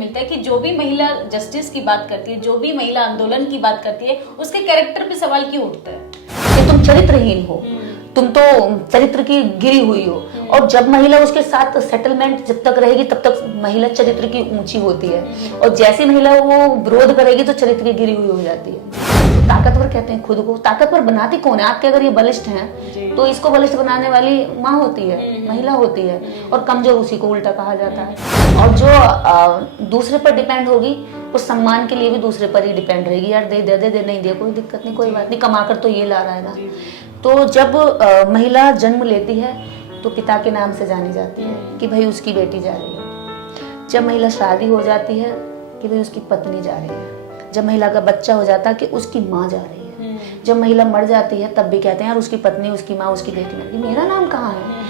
मिलता है कि जो भी महिला जस्टिस की बात करती है, जो भी महिला आंदोलन की बात करती है, उसके कैरेक्टर पे सवाल क्यों उठता है कि तुम चरित्रहीन हो, तुम तो चरित्र की गिरी हुई हो। और जब महिला उसके साथ सेटलमेंट जब तक रहेगी तब तक महिला चरित्र की ऊंची होती है, और जैसी महिला वो विरोध करेगी तो चरित्र की गिरी हुई हो जाती है। तो ताकतवर कहते हैं खुद को, ताकतवर बनाती कौन है? आपके अगर ये बलिष्ठ हैं तो इसको बलिष्ठ बनाने वाली माँ होती है, महिला होती है, और कमजोर उसी को उल्टा कहा जाता है। और जो दूसरे पर डिपेंड होगी वो सम्मान के लिए भी दूसरे पर ही डिपेंड रहेगी। यार दे दे दे, दे नहीं दे कोई दिक्कत नहीं, कोई बात नहीं, कमाकर तो ये ला रहा है ना। तो जब महिला जन्म लेती है तो पिता के नाम से जानी जाती है कि भाई उसकी बेटी जा रही है। जब महिला शादी हो जाती है कि भाई उसकी पत्नी जा रही है। जब महिला का बच्चा हो जाता है कि उसकी माँ जा रही है। जब महिला मर जाती है तब भी कहते हैं यार उसकी पत्नी, उसकी माँ, उसकी बेटी मर गई, मेरा नाम कहाँ है?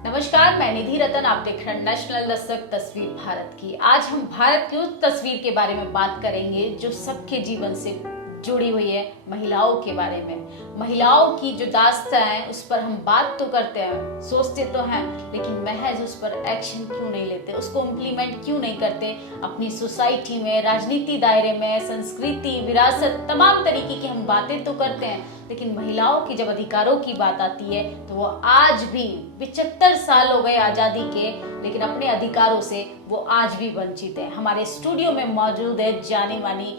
नमस्कार, मैं निधि रतन, आप देख रहे हैं नेशनल दस्तक तस्वीर भारत की। आज हम भारत की उस तस्वीर के बारे में बात करेंगे जो सबके जीवन से जुड़ी हुई है, महिलाओं के बारे में। महिलाओं की जो दास्तां है उस पर हम बात तो करते हैं, सोचते तो हैं, लेकिन महज उस पर एक्शन क्यों नहीं लेते, उसको इम्प्लीमेंट क्यों नहीं करते अपनी सोसाइटी में, राजनीति दायरे में, संस्कृति, विरासत, तमाम तरीके की हम बातें तो करते हैं, लेकिन महिलाओं की जब अधिकारों की बात आती है तो वो आज भी 75 साल हो गए आजादी के, लेकिन अपने अधिकारों से वो आज भी वंचित है। हमारे स्टूडियो में मौजूद है जानी मानी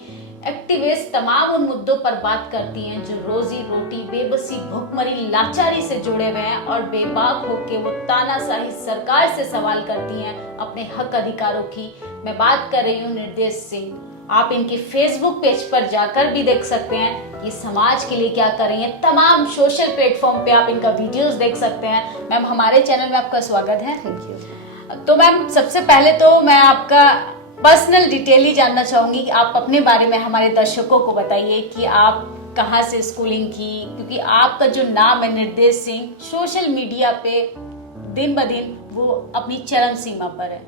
एक्टिविस्ट, तमाम उन मुद्दों पर बात करती हैं जो रोजी रोटी, बेबसी, भूखमरी, लाचारी से जुड़े हुए हैं, और बेबाक होके वो तानाशाही सरकार से सवाल करती हैं अपने हक अधिकारों की। मैं बात कर रही हूँ निर्देश सिंह। आप इनके फेसबुक पेज पर जाकर भी देख सकते हैं ये समाज के लिए क्या कर रही हैं। तमाम सोशल प्लेटफॉर्म पे आप इनका वीडियोस देख सकते हैं। मैम, हमारे चैनल में आपका स्वागत है। Thank you. तो मैम, सबसे पहले तो मैं आपका पर्सनल डिटेल ही जानना चाहूंगी कि आप अपने बारे में हमारे दर्शकों को बताइए कि आप कहाँ से स्कूलिंग की, क्योंकि आपका जो नाम है निर्देश सिंह सोशल मीडिया पे दिन ब दिन वो अपनी चरम सीमा पर है।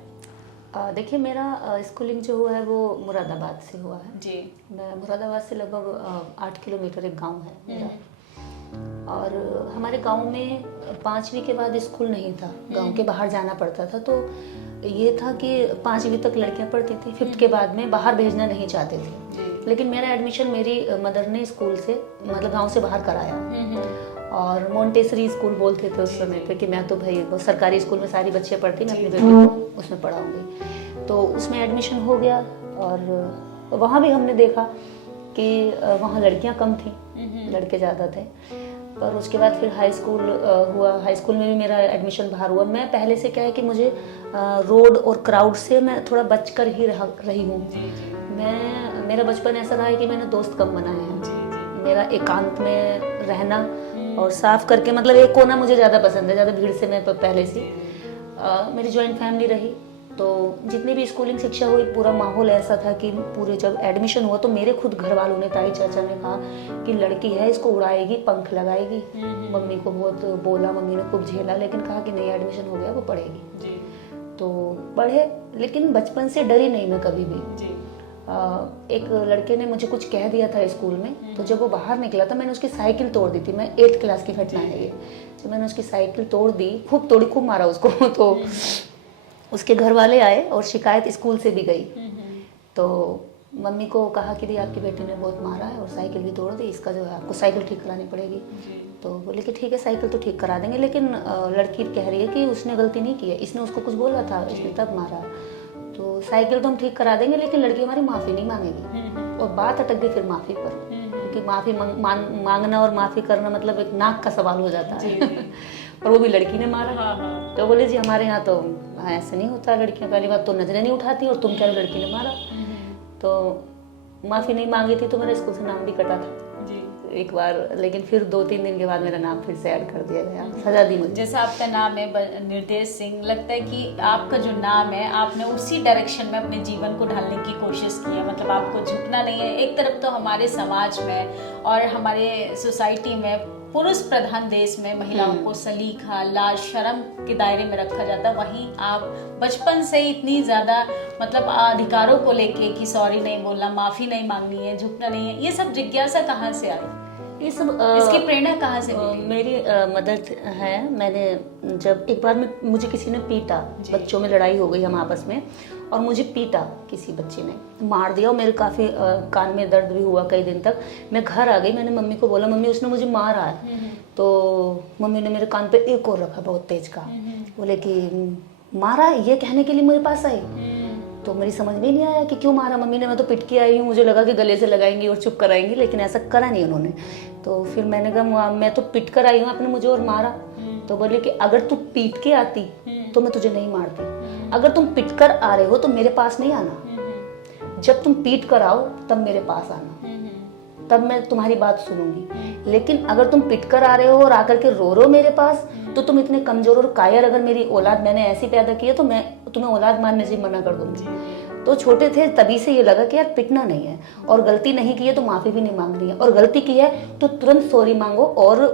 देखिए, मेरा स्कूलिंग जो हुआ है वो मुरादाबाद से हुआ है जी। मैं मुरादाबाद से लगभग 8 किलोमीटर एक गांव है मेरा। और हमारे गांव में 5वीं के बाद स्कूल नहीं था, गांव के बाहर जाना पड़ता था। तो ये था कि 5वीं तक लड़कियां पढ़ती थी, 5th के बाद में बाहर भेजना नहीं चाहते थे। लेकिन मेरा एडमिशन मेरी मदर ने स्कूल से, मतलब गांव से बाहर कराया। और मोंटेसरी स्कूल बोलते थे उस समय पे कि मैं तो भाई सरकारी स्कूल में सारी बच्चियां पढ़ती, मैं अपनी बेटी को उसमें पढ़ाऊंगी। तो उसमें एडमिशन हो गया, और वहाँ भी हमने देखा कि वहाँ लड़कियां कम थी, लड़के ज़्यादा थे। पर उसके बाद फिर हाई स्कूल हुआ, हाई स्कूल में भी मेरा एडमिशन बाहर हुआ। मैं पहले से क्या है कि मुझे रोड और क्राउड से मैं थोड़ा बचकर ही रही हूँ। मेरा बचपन ऐसा रहा है कि मैंने दोस्त कम बनाए हैं। मेरा एकांत में रहना और साफ करके, मतलब एक कोना मुझे ज़्यादा पसंद है, ज़्यादा भीड़ से मैं पहले से। मेरी जॉइंट फैमिली रही, तो जितनी भी स्कूलिंग शिक्षा हुई पूरा माहौल ऐसा था कि पूरे जब एडमिशन हुआ तो मेरे खुद घर वालों ने, ताई चाचा ने कहा कि लड़की है, इसको उड़ाएगी, पंख लगाएगी। मम्मी को बहुत बोला, मम्मी ने खूब झेला, लेकिन कहा कि नहीं, एडमिशन हो गया, वो पढ़ेगी। तो पढ़े, लेकिन बचपन से डरी नहीं मैं कभी भी। एक लड़के ने मुझे कुछ कह दिया था स्कूल में, तो जब वो बाहर निकला था मैंने उसकी साइकिल तोड़ दी थी। मैं 8th क्लास की घटना है ये। तो मैंने उसकी साइकिल तोड़ दी, खूब तोड़ी, खूब मारा उसको। तो उसके घर वाले आए और शिकायत स्कूल से भी गई। तो मम्मी को कहा कि भाई आपकी बेटी ने बहुत मारा है और साइकिल भी तोड़ दी, इसका जो है आपको साइकिल ठीक करानी पड़ेगी। तो बोले कि ठीक है, साइकिल तो ठीक करा देंगे, लेकिन लड़की कह रही है कि उसने गलती नहीं की है, इसने उसको कुछ बोला था, इसने तब मारा। तो साइकिल तो हम ठीक करा देंगे, लेकिन लड़की हमारी माफ़ी नहीं मांगेगी। और बात अटक गई फिर माफ़ी पर, क्योंकि माफ़ी मांगना और माफ़ी करना मतलब एक नाक का सवाल हो जाता है। और वो भी लड़की ने मारा। तो बोले जी हमारे यहाँ तो ऐसे नहीं होता, लड़कियाँ पहली बात तो नजरें नहीं उठाती, और तुम कह रहे लड़की ने मारा। तो माफ़ी नहीं मांगी थी, तो मेरा स्कूल से नाम भी कटा था एक बार, लेकिन फिर 2-3 दिन के बाद मेरा नाम फिर से ऐड कर दिया गया, सजा दी मुझे। जैसा आपका नाम है निर्देश सिंह, लगता है कि आपका जो नाम है आपने उसी डायरेक्शन में अपने जीवन को ढालने की कोशिश की है। मतलब आपको झुकना नहीं है। एक तरफ तो हमारे समाज में और हमारे सोसाइटी में, पुरुष प्रधान देश में महिलाओं को सलीका, लाज, शर्म के दायरे में रखा जाता है, वहीं आप बचपन से ही इतनी ज्यादा मतलब अधिकारों को लेके कि सॉरी नहीं बोलना, माफी नहीं मांगनी है, झुकना नहीं है, ये सब जिज्ञासा कहाँ से आई? ये सब इसकी प्रेरणा कहाँ से मिली? मेरी मदर है। मैंने जब एक बार मुझे किसी ने पीटा, बच्चों में लड़ाई हो गई हम आपस में, और मुझे पीटा किसी बच्चे ने, मार दिया, और मेरे काफ़ी कान में दर्द भी हुआ कई दिन तक। मैं घर आ गई, मैंने मम्मी को बोला मम्मी उसने मुझे मारा है। तो मम्मी ने मेरे कान पे एक और रखा बहुत तेज का, बोले कि मारा, ये कहने के लिए मेरे पास आई। तो मेरी समझ में नहीं आया कि क्यों मारा मम्मी ने। मैं तो पिट के आई हूँ, मुझे लगा कि गले से लगाएंगी और चुप कराएंगी, लेकिन ऐसा करा नहीं उन्होंने। तो फिर मैंने कहा मैं तो पिट कर आई हूँ, आपने मुझे और मारा। तो बोले कि अगर तू पीट के आती तो मैं तुझे नहीं मारती, अगर तुम पिट कर आ रहे हो तो मेरे पास नहीं आना, जब तुम पीट कर आओ तब मेरे पास आना, तब मैं तुम्हारी बात सुनूंगी। लेकिन अगर तुम पिट कर आ रहे हो और आकर के रो रो मेरे पास, तो तुम इतने कमजोर और कायर, अगर मेरी औलाद मैंने ऐसी पैदा की है तो मैं तुम्हें औलाद मानने से मना कर दूंगी। तो छोटे थे तभी से ये लगा कि यार पिटना नहीं है, और गलती नहीं की है तो माफी भी नहीं मांगनी है, और गलती की है तो तुरंत सॉरी मांगो और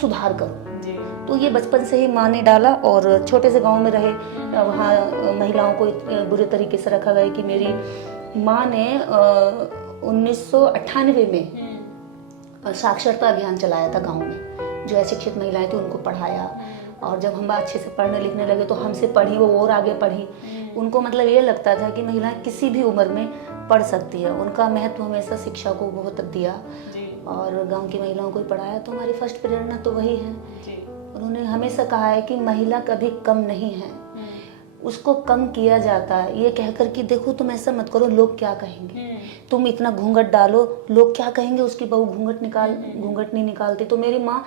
सुधार करो। तो ये बचपन से ही माँ ने डाला। और छोटे से गांव में रहे, वहाँ महिलाओं को बुरे तरीके से रखा गया कि मेरी माँ ने 1998 में साक्षरता अभियान चलाया था गांव में। जो अशिक्षित महिलाएं थी उनको पढ़ाया, और जब हम अच्छे से पढ़ने लिखने लगे तो हमसे पढ़ी, वो और आगे पढ़ी। उनको मतलब ये लगता था कि महिलाएं किसी भी उम्र में पढ़ सकती है। उनका महत्व हमेशा शिक्षा को बहुत दिया, और गांव की महिलाओं को ही पढ़ाया। तो हमारी फर्स्ट प्रेरणा तो वही है। उन्होंने हमेशा कहा है कि महिला कभी कम नहीं है, उसको कम किया जाता है ये कहकर कि देखो तुम ऐसा मत करो, लोग क्या कहेंगे, तुम इतना घूंघट डालो, लोग क्या कहेंगे, उसकी बहू घूंघट नहीं निकालती। तो मेरी माँ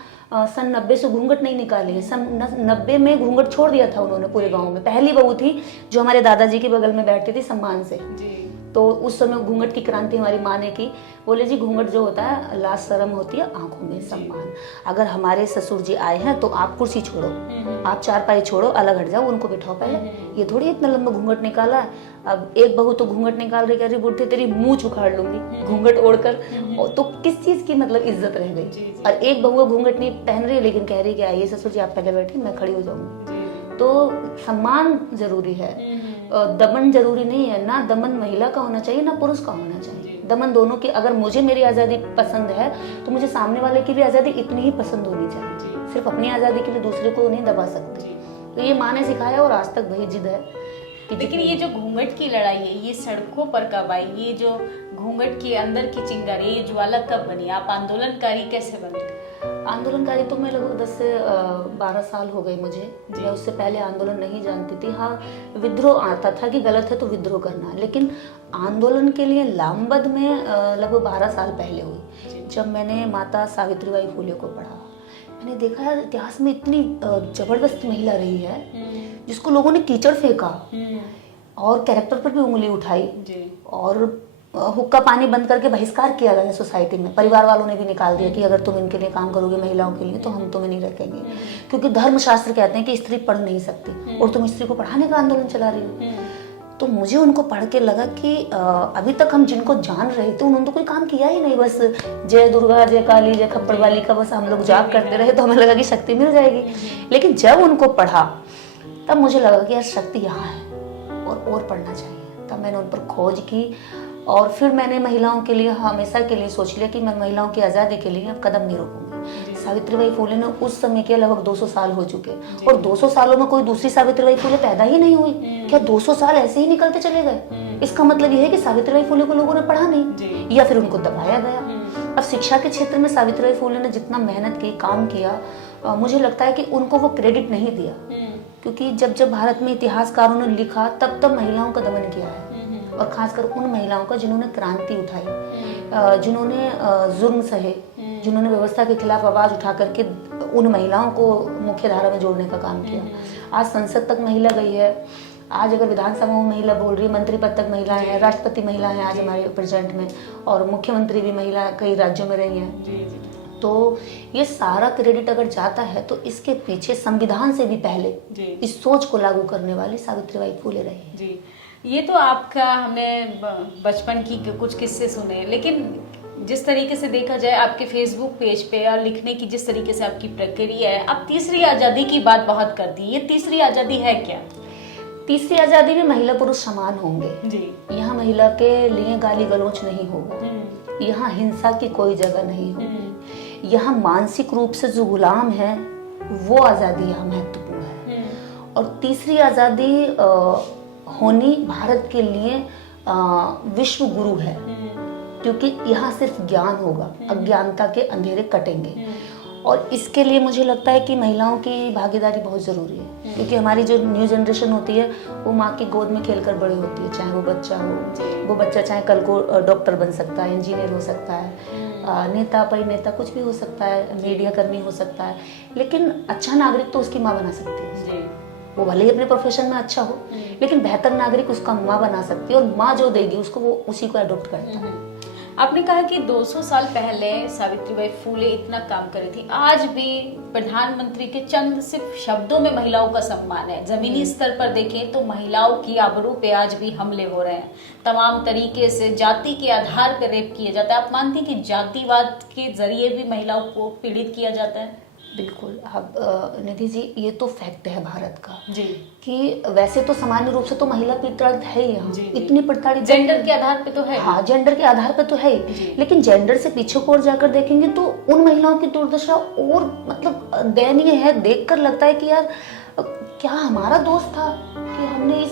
सन 90 से घूंघट नहीं निकाली है, सन 90 में घूंघट छोड़ दिया था उन्होंने पूरे गांव में। पहली बहू थी जो हमारे दादाजी के बगल में बैठती थी सम्मान से। तो उस समय घूंघट की क्रांति हमारी माँ ने की। बोले जी घूंघट जो होता है लाज शर्म होती है, आंखों में सम्मान। अगर हमारे ससुर जी आए हैं तो आप कुर्सी छोड़ो, आप चारपाई छोड़ो, अलग हट जाओ, उनको बिठाओ पहले। ये थोड़ी इतना लंबा घूंघट निकाला है। अब एक बहू तो घूंघट निकाल रही, कह रही बुढ़ी तेरी मुंह उखाड़ लूंगी घूंघट ओढ़कर। तो किस चीज की मतलब इज्जत रह गई। और एक बहू घूंघट नहीं पहन रही लेकिन कह रही कि आइए ससुर जी आप पहले बैठे, मैं खड़ी हो जाऊंगी। तो सम्मान जरूरी है, दमन जरूरी नहीं है। ना दमन महिला का होना चाहिए ना पुरुष का होना चाहिए, दमन दोनों की। अगर मुझे मेरी आजादी पसंद है तो मुझे सामने वाले की भी आजादी इतनी ही पसंद होनी चाहिए। सिर्फ अपनी आजादी के लिए दूसरे को नहीं दबा सकते। तो ये माँ ने सिखाया और आज तक वही जिद है। लेकिन ये जो घूंघट की लड़ाई है ये सड़कों पर कब आई? ये जो घूंघट के अंदर की चिंगारी, ये ज्वाला कब बनी? आप आंदोलनकारी कैसे बने? आंदोलनकारी तो मैं लगभग 10 से 12 साल हो गए मुझे। मैं उससे पहले आंदोलन नहीं जानती थी। हाँ, विद्रोह आता था कि गलत है तो विद्रोह करना है, लेकिन आंदोलन के लिए लामबद में लगभग 12 साल पहले हुई, जब मैंने माता सावित्रीबाई फुले को पढ़ा। मैंने देखा यार इतिहास में इतनी जबरदस्त महिला रही है जिसको लोगों ने कीचड़ फेंका और कैरेक्टर पर भी उंगली उठाई, और हुक्का पानी बंद करके बहिष्कार किया गया सोसाइटी में। परिवार वालों ने भी निकाल दिया कि अगर तुम इनके लिए काम करोगे महिलाओं के लिए तो हम तुम्हें नहीं रखेंगे, क्योंकि धर्मशास्त्र कहते हैं कि स्त्री पढ़ नहीं सकती और तुम स्त्री को पढ़ाने का आंदोलन चला रही हो। तो मुझे उनको पढ़ के लगा कि अभी तक हम जिनको जान रहे थे उन्होंने तो कोई काम किया ही नहीं, बस जय दुर्गा जय काली जय खप्पड़ वाली का बस हम लोग जाप करते रहे, तो हमें लगा कि शक्ति मिल जाएगी। लेकिन जब उनको पढ़ा तब मुझे लगा कि यार शक्ति यहाँ है और पढ़ना चाहिए। तब मैंने उन पर खोज की, और फिर मैंने महिलाओं के लिए हमेशा के लिए सोच लिया कि मैं महिलाओं की आज़ादी के लिए अब कदम नहीं रोकूंगी। सावित्रीबाई फुले ने उस समय किया, लगभग 200 साल हो चुके, और 200 सालों में कोई दूसरी सावित्रीबाई फुले पैदा ही नहीं हुई। क्या 200 साल ऐसे ही निकलते चले गए? इसका मतलब यह है कि सावित्रीबाई फुले को लोगों ने पढ़ा नहीं या फिर उनको दबाया गया। अब शिक्षा के क्षेत्र में सावित्रीबाई फुले ने जितना मेहनत की, काम किया, मुझे लगता है कि उनको वो क्रेडिट नहीं दिया, क्योंकि जब भारत में इतिहासकारों ने लिखा तब महिलाओं का दमन किया है, और खासकर उन महिलाओं का जिन्होंने क्रांति उठाई, जिन्होंने जुर्म सहे, जिन्होंने व्यवस्था के खिलाफ आवाज उठा करके उन महिलाओं को मुख्य धारा में जोड़ने का काम किया। आज संसद तक महिला गई है, आज अगर विधानसभा में महिला बोल रही है, मंत्री पद तक महिलाएं हैं, राष्ट्रपति महिला है आज हमारे प्रेजेंट में, और मुख्यमंत्री भी महिला कई राज्यों में रही हैं। तो ये सारा क्रेडिट अगर जाता है तो इसके पीछे संविधान से भी पहले इस सोच को लागू करने वाली सावित्रीबाई फुले रही जी। ये तो आपका हमने बचपन की कुछ किस्से सुने, लेकिन जिस तरीके से देखा जाए आपके फेसबुक पेज पे और लिखने की जिस तरीके से आपकी प्रक्रिया है, आप तीसरी आज़ादी की बात बहुत करती है। ये तीसरी आज़ादी है क्या? तीसरी आज़ादी में महिला पुरुष समान होंगे जी। यहाँ महिला के लिए गाली गलौच नहीं होगा, यहाँ हिंसा की कोई जगह नहीं होगी, यहाँ मानसिक रूप से जो गुलाम है वो आज़ादी यहाँ महत्वपूर्ण है। और तीसरी आज़ादी होनी भारत के लिए विश्व गुरु है, क्योंकि यहाँ सिर्फ ज्ञान होगा, अज्ञानता के अंधेरे कटेंगे। और इसके लिए मुझे लगता है कि महिलाओं की भागीदारी बहुत ज़रूरी है, क्योंकि हमारी जो न्यू जनरेशन होती है वो माँ की गोद में खेलकर बड़ी होती है, चाहे वो बच्चा हो, वो बच्चा चाहे कल को डॉक्टर बन सकता है, इंजीनियर हो सकता है, नेता परिनेता कुछ भी हो सकता है, मीडिया कर्मी हो सकता है, लेकिन अच्छा नागरिक तो उसकी माँ बना सकती है। वो भले ही अपने प्रोफेशन में अच्छा हो, लेकिन बेहतर नागरिक उसका माँ बना सकती है, और माँ जो देगी उसको वो उसी को अडॉप्ट करता है। आपने कहा कि 200 साल पहले सावित्रीबाई फूले इतना काम करी थी, आज भी प्रधानमंत्री के चंद सिर्फ शब्दों में महिलाओं का सम्मान है। जमीनी स्तर पर देखें तो महिलाओं की आबरू पे आज भी हमले हो रहे हैं, तमाम तरीके से जाति के आधार पर रेप किया जाता है। आप मानती हैं कि जातिवाद के जरिए भी महिलाओं को पीड़ित किया जाता है? बिल्कुल। अब निधि जी, ये तो फैक्ट है भारत का जी, कि वैसे तो सामान्य रूप से तो महिला प्रताड़ित है ही यहाँ, इतनी प्रताड़ित जेंडर के आधार पे तो है। हाँ, जेंडर के आधार पे तो है ही, लेकिन जेंडर से पीछे को और जाकर देखेंगे तो उन महिलाओं की दुर्दशा और मतलब दयनीय है। देखकर लगता है कि यार क्या हमारा दोष था कि हमने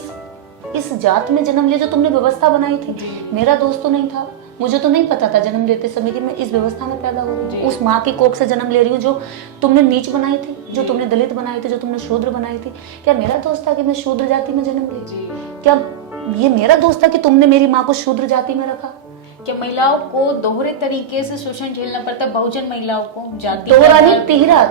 इस जात में जन्म लिया जो तुमने व्यवस्था बनाई थी। मेरा दोस्त तो नहीं था, मुझे तो नहीं पता था जन्म लेते समय कि मैं इस व्यवस्था में पैदा हो रही हूँ, उस माँ की कोख से जन्म ले रही हूँ जो तुमने नीच बनाई थी, जो तुमने दलित बनाई थी, जो तुमने शूद्र बनाई थी। क्या मेरा दोस्त था कि मैं शूद्र जाति में जन्म ली? क्या ये मेरा दोस्त था कि तुमने मेरी माँ को शूद्र जाति में रखा? कि महिलाओं को दोहरे तरीके से शोषण झेलना पड़ता है, बहुजन महिलाओं को जाति दोहरा नहीं,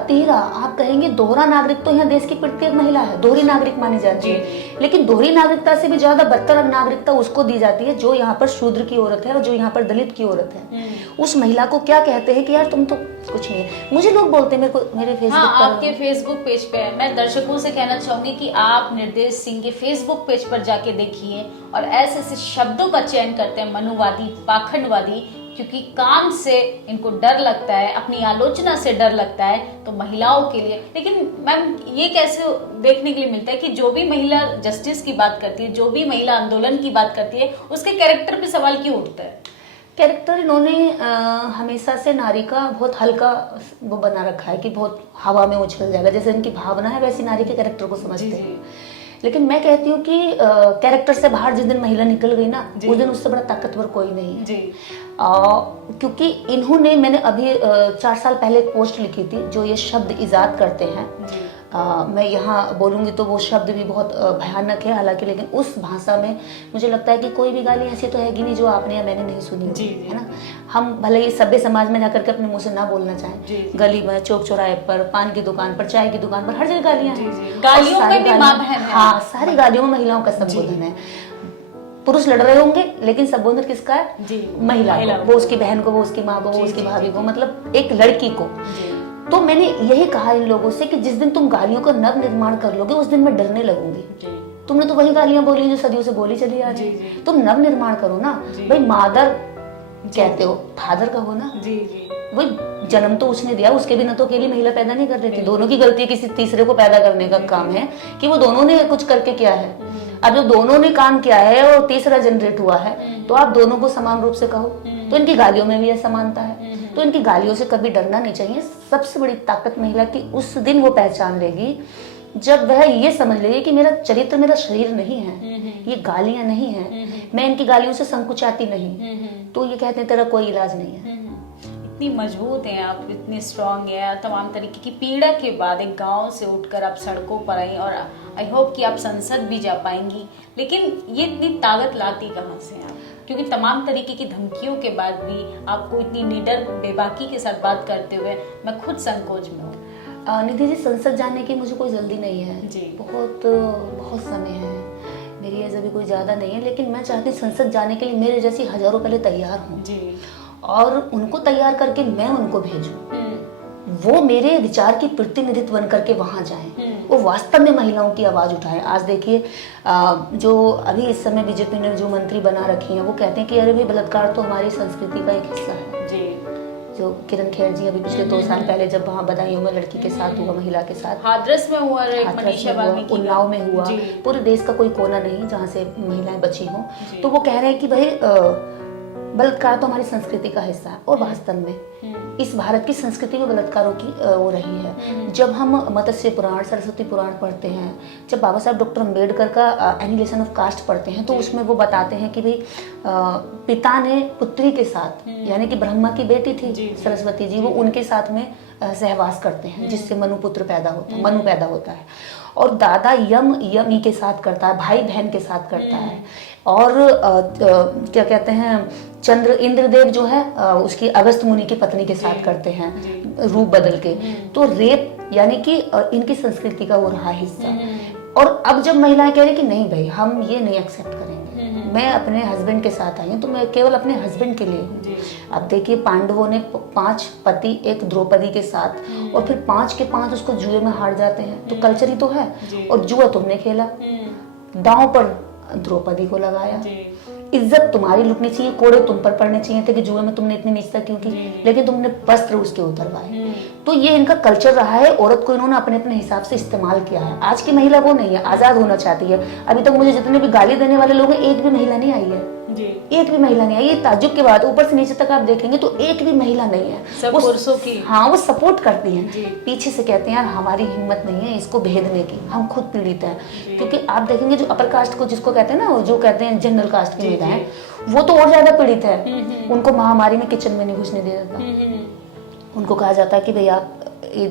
तिहरा आप कहेंगे। दोहरा नागरिक तो यहाँ देश की प्रत्येक महिला है, दोहरी नागरिक मानी जाती है, लेकिन दोहरी नागरिकता से भी ज्यादा बदतर नागरिकता उसको दी जाती है जो यहाँ पर शूद्र की औरत है और जो यहाँ पर दलित की औरत है। उस महिला को क्या कहते हैं कि यार तुम तो कुछ नहीं है। मुझे लोग बोलते हैं, मेरे फेसबुक पर, आपके फेसबुक पेज पे है। मैं दर्शकों से कहना चाहूंगी कि आप निर्देश सिंह के फेसबुक पेज पर जाके देखिए, और ऐसे ऐसे शब्दों का चयन करते हैं, मनुवादी, पाखंडवादी, क्योंकि काम से इनको डर लगता है, अपनी आलोचना से डर लगता है, तो महिलाओं के लिए। लेकिन मैम, ये कैसे देखने के लिए मिलता है कि जो भी महिला जस्टिस की बात करती है, जो भी महिला आंदोलन की बात करती है, उसके कैरेक्टर पे सवाल क्यों उठता है? कैरेक्टर इन्होंने हमेशा से नारी का बहुत हल्का वो बना रखा है कि बहुत हवा में उछल जाएगा, जैसे इनकी भावना है वैसी नारी के कैरेक्टर को समझते हैं। लेकिन मैं कहती हूँ कि कैरेक्टर से बाहर जिस दिन महिला निकल गई ना, उस दिन उससे बड़ा ताकतवर कोई नहीं है। क्योंकि इन्होंने, मैंने अभी 4 साल पहले एक पोस्ट लिखी थी, जो ये शब्द इजाद करते हैं, मैं यहाँ बोलूँगी तो वो शब्द भी बहुत भयानक है हालांकि, लेकिन उस भाषा में मुझे लगता है कि कोई भी गाली ऐसी तो हैगी नहीं जो आपने या मैंने नहीं सुनी, है ना। हम भले ही सभ्य समाज में जाकर के अपने मुंह से ना बोलना चाहें, गली में, चौक चौराहे पर, पान की दुकान पर, चाय की दुकान पर, हर जगह गालियाँ हैं। गालियों में भी माँ बहन है। हाँ, सारी गालियों में महिलाओं का संबोधन है। पुरुष लड़ रहे होंगे लेकिन संबोधन किसका है? महिला को। वो उसकी बहन को, वो उसकी माँ को, वो उसकी भाभी को, मतलब एक लड़की को। तो मैंने यही कहा इन लोगों से कि जिस दिन तुम गालियों का नव निर्माण कर लोगे उस दिन मैं डरने लगूंगी। तुमने तो वही गालियां बोली जो सदियों से बोली चली आ रही। तुम नव निर्माण करो ना भाई। मादर कहते हो, फादर का हो ना। वही जन्म तो उसने दिया, उसके बिना तो अकेली महिला पैदा नहीं कर रही थी। दोनों की गलती है, किसी तीसरे को पैदा करने का काम है कि वो दोनों ने कुछ करके किया है। अब जब दोनों ने काम किया है और तीसरा जनरेट हुआ है तो आप दोनों को समान रूप से कहो। तो इनकी गालियों में भी असमानता है, तो इनकी गालियों से कभी डरना नहीं चाहिए। सबसे बड़ी ताकत महिला की उस दिन वो पहचान लेगी जब वह ये समझ लेगी कि मेरा चरित्र मेरा शरीर नहीं है, ये गालियां नहीं है, मैं इनकी गालियों से संकुचाती नहीं। तो ये कहते हैं तेरा कोई इलाज नहीं है। इतनी मजबूत हैं आप, इतनी स्ट्रांग है। तमाम तरीके की पीड़ा के बाद एक गांव से उठकर आप सड़कों पर आई, और आई होप कि आप संसद भी जा पाएंगी। लेकिन ये इतनी ताकत लाती कहाँ से आप? क्योंकि तमाम तरीके की धमकियों के बाद भी आपको इतनी निडर बेबाकी के साथ बात करते हुए मैं खुद संकोच में हूँ। निधि जी, संसद जाने की मुझे कोई जल्दी नहीं है जी। बहुत समय है, मेरी एज अभी कोई ज़्यादा नहीं है, लेकिन मैं चाहती हूँ संसद जाने के लिए मेरे जैसी हजारों पहले तैयार हूँ और उनको तैयार करके मैं उनको भेजूँ। वो मेरे विचार की प्रतिनिधित्व बन करके वहां जाएं, वो वास्तव में महिलाओं की आवाज उठाएं। आज देखिए जो अभी इस समय बीजेपी ने जो मंत्री बना रखी हैं वो कहते हैं कि अरे भाई बलात्कार तो हमारी संस्कृति का एक हिस्सा है जी। जो किरण खेर जी अभी पिछले 2 साल पहले जब वहाँ बदायूं में लड़की के साथ हुआ, महिला के साथ, हाथरस में हुआ, उन्नाव में हुआ, पूरे देश का कोई कोना नहीं जहाँ से महिलाएं बची हों। तो वो कह रहे हैं कि भाई बलात्कार तो हमारी संस्कृति का हिस्सा है और वास्तव में इस भारत की संस्कृति में बलात्कारों की वो रही है। जब हम मत्स्य पुराण, सरस्वती पुराण पढ़ते हैं, जब बाबा साहब डॉक्टर अम्बेडकर का एनिहिलेशन ऑफ कास्ट पढ़ते हैं, तो उसमें वो बताते हैं कि भाई पिता ने पुत्री के साथ, यानी कि ब्रह्मा की बेटी थी सरस्वती जी, वो उनके साथ में सहवास करते हैं, जिससे मनु पुत्र पैदा होता है, मनु पैदा होता है। और दादा यमी के साथ करता है, भाई बहन के साथ करता है। और क्या कहते हैं, इंद्रदेव जो है उसकी अगस्त मुनि की पत्नी के साथ करते हैं रूप बदल के। तो रेप यानी कि इनकी संस्कृति का वो रहा हिस्सा। और अब जब महिलाएं कह रही कि नहीं भाई हम ये नहीं एक्सेप्ट करेंगे, मैं अपने हस्बैंड के साथ आई हूँ तो मैं केवल अपने हस्बैंड के लिए हूँ। अब देखिए पांडवों ने 5 पति, एक द्रौपदी के साथ, और फिर 5 के 5 उसको जुए में हार जाते हैं। तो कल्चर ही तो है। और जुआ तुमने खेला, दांव पर द्रौपदी को लगाया, इज्जत तुम्हारी लुटनी चाहिए, कोड़े तुम पर पड़ने चाहिए थे कि जुए में तुमने इतनी नीचता क्यों की, लेकिन तुमने वस्त्र उसके उतरवाए। तो ये इनका कल्चर रहा है। औरत को इन्होंने अपने अपने हिसाब से इस्तेमाल किया है। आज की महिला वो नहीं है, आजाद होना चाहती है। अभी तक मुझे जितने भी गाली देने वाले लोग हैं, एक भी महिला नहीं आई है, एक भी महिला नहीं आई। ये ताज्जुब की बात, ऊपर से नीचे तक आप देखेंगे तो एक भी महिला नहीं है, सब पुरुषों की। हाँ, वो सपोर्ट करती हैं, पीछे से कहते हैं यार हमारी हिम्मत नहीं है इसको भेदने की, हम खुद पीड़ित हैं। क्योंकि आप देखेंगे जो अपर कास्ट को जिसको कहते हैं ना, जो कहते हैं जनरल कास्ट की महिलाएं, वो तो और ज्यादा पीड़ित है। उनको महामारी में किचन में नहीं घुसने दे देता। उनको कहा जाता है कि भाई आप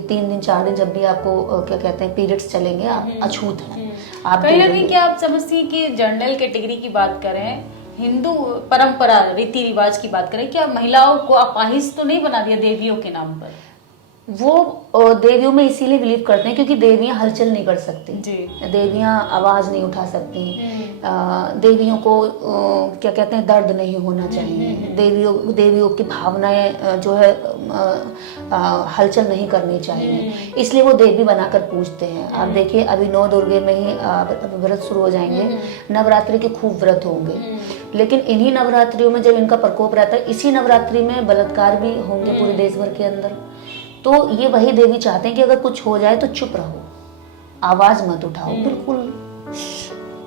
3 दिन 4 दिन जब भी आपको क्या कहते हैं पीरियड्स चलेंगे, आप अछूत हैं। आप कहीं ना कहीं क्या आप समझती हैं कि जनरल कैटेगरी की बात करें, हिंदू परंपरा रीति रिवाज की बात करें, क्या महिलाओं को अपाहिज तो नहीं बना दिया देवियों के नाम पर? वो देवियों में इसीलिए बिलीव करते हैं क्योंकि देवियां हलचल नहीं कर सकती, देवियां आवाज नहीं उठा सकती, देवियों को क्या कहते हैं दर्द नहीं होना चाहिए, देवियों की भावनाएं जो है हलचल नहीं करनी चाहिए, इसलिए वो देवी बनाकर पूजते हैं। आप देखिए अभी 9 दुर्गे में ही व्रत शुरू हो जाएंगे, नवरात्रि के खूब व्रत होंगे, लेकिन इन्हीं नवरात्रियों में जब इनका प्रकोप रहता है, इसी नवरात्रि में बलात्कार भी होंगे पूरे देश भर के अंदर। तो ये वही देवी चाहते हैं कि अगर कुछ हो जाए तो चुप रहो, आवाज मत उठाओ, बिल्कुल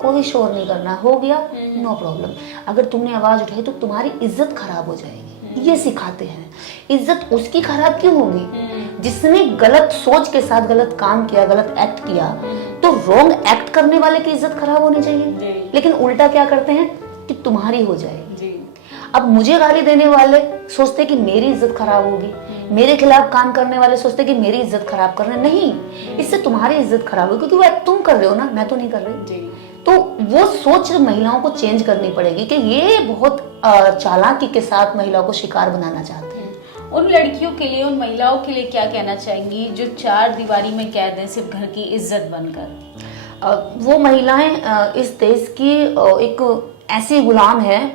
कोई शोर नहीं करना, हो गया नो प्रॉब्लम। अगर तुमने आवाज उठाई तो तुम्हारी इज्जत खराब हो जाएगी, ये सिखाते हैं। इज्जत उसकी खराब क्यों होगी जिसने गलत सोच के साथ गलत काम किया, गलत एक्ट किया। तो रॉन्ग एक्ट करने वाले की इज्जत खराब होनी चाहिए, लेकिन उल्टा क्या करते हैं कि तुम्हारी हो जाएगी। अब मुझे गाली देने वाले सोचते कि मेरी इज्जत खराब होगी, मेरे खिलाफ काम करने वाले सोचते कि मेरी इज्जत खराब कर रहे हैं। नहीं, इससे तुम्हारी इज्जत खराब होगी क्योंकि वो तुम कर रहे हो ना, मैं तो नहीं कर रही। तो वो सोच महिलाओं को चेंज करनी पड़ेगी कि ये बहुत चालाकी के साथ महिलाओं को शिकार बनाना चाहते हैं। उन लड़कियों के लिए, उन महिलाओं के लिए क्या कहना चाहेंगी जो 4 दीवारी में कैद हैं सिर्फ घर की इज्जत बनकर? वो महिलाएं इस देश की एक ऐसी गुलाम है